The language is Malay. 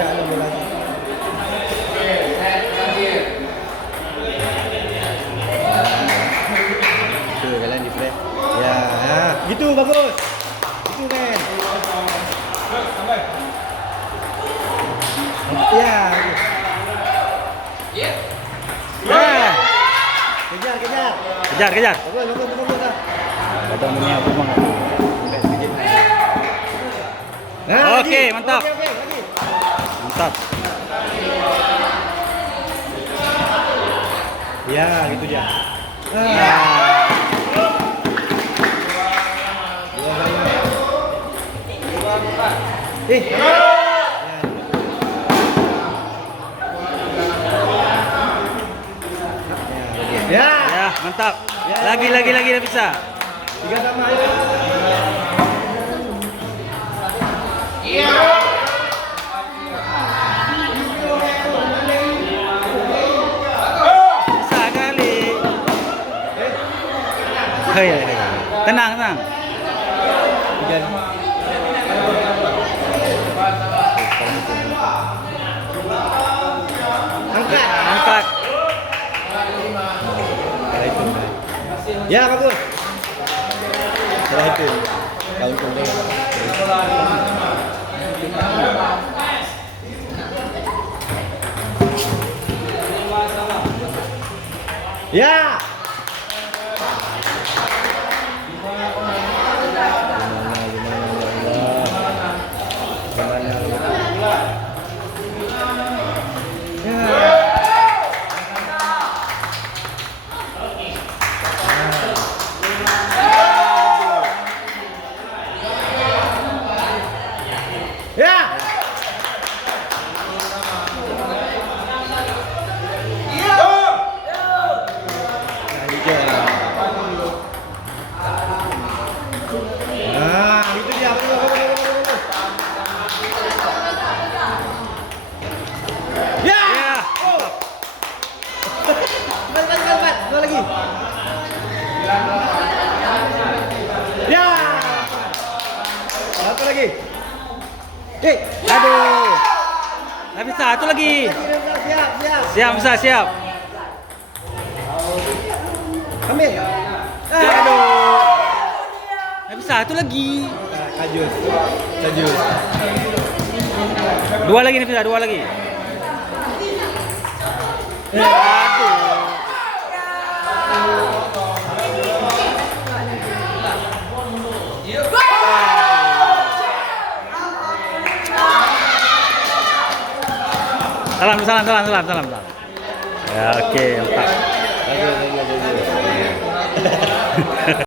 Tidak ada bola lagi. Tuh kalian di play. Ya, nah, gitu bagus. Gitu men. Ya. Ya. Kejar, kejar. Kejar, kejar. Bagus. Ada punya aku bang. Nah, Oke, lagi. mantap. Oke, lagi. Mantap. Ya, gitu aja. Ya. Ya, mantap. Lagi dah bisa. 3 sama ayo. Bisa kali. Oh, iya. Tenang. Angkat. Ya, bagus. Setelah itu tahun kemudian. Ya. Ya. Nah, itu dia. Ya. Cepat. Dua lagi. Ya. Satu lagi. Aduh. Nggak bisa, satu lagi. Siap. Siap. Ambil. Aduh. Nggak bisa, satu lagi. Kajus. Dua lagi nih, bisa, dua lagi. Aduh. Salam. Ya, oke, mantap. Bagus.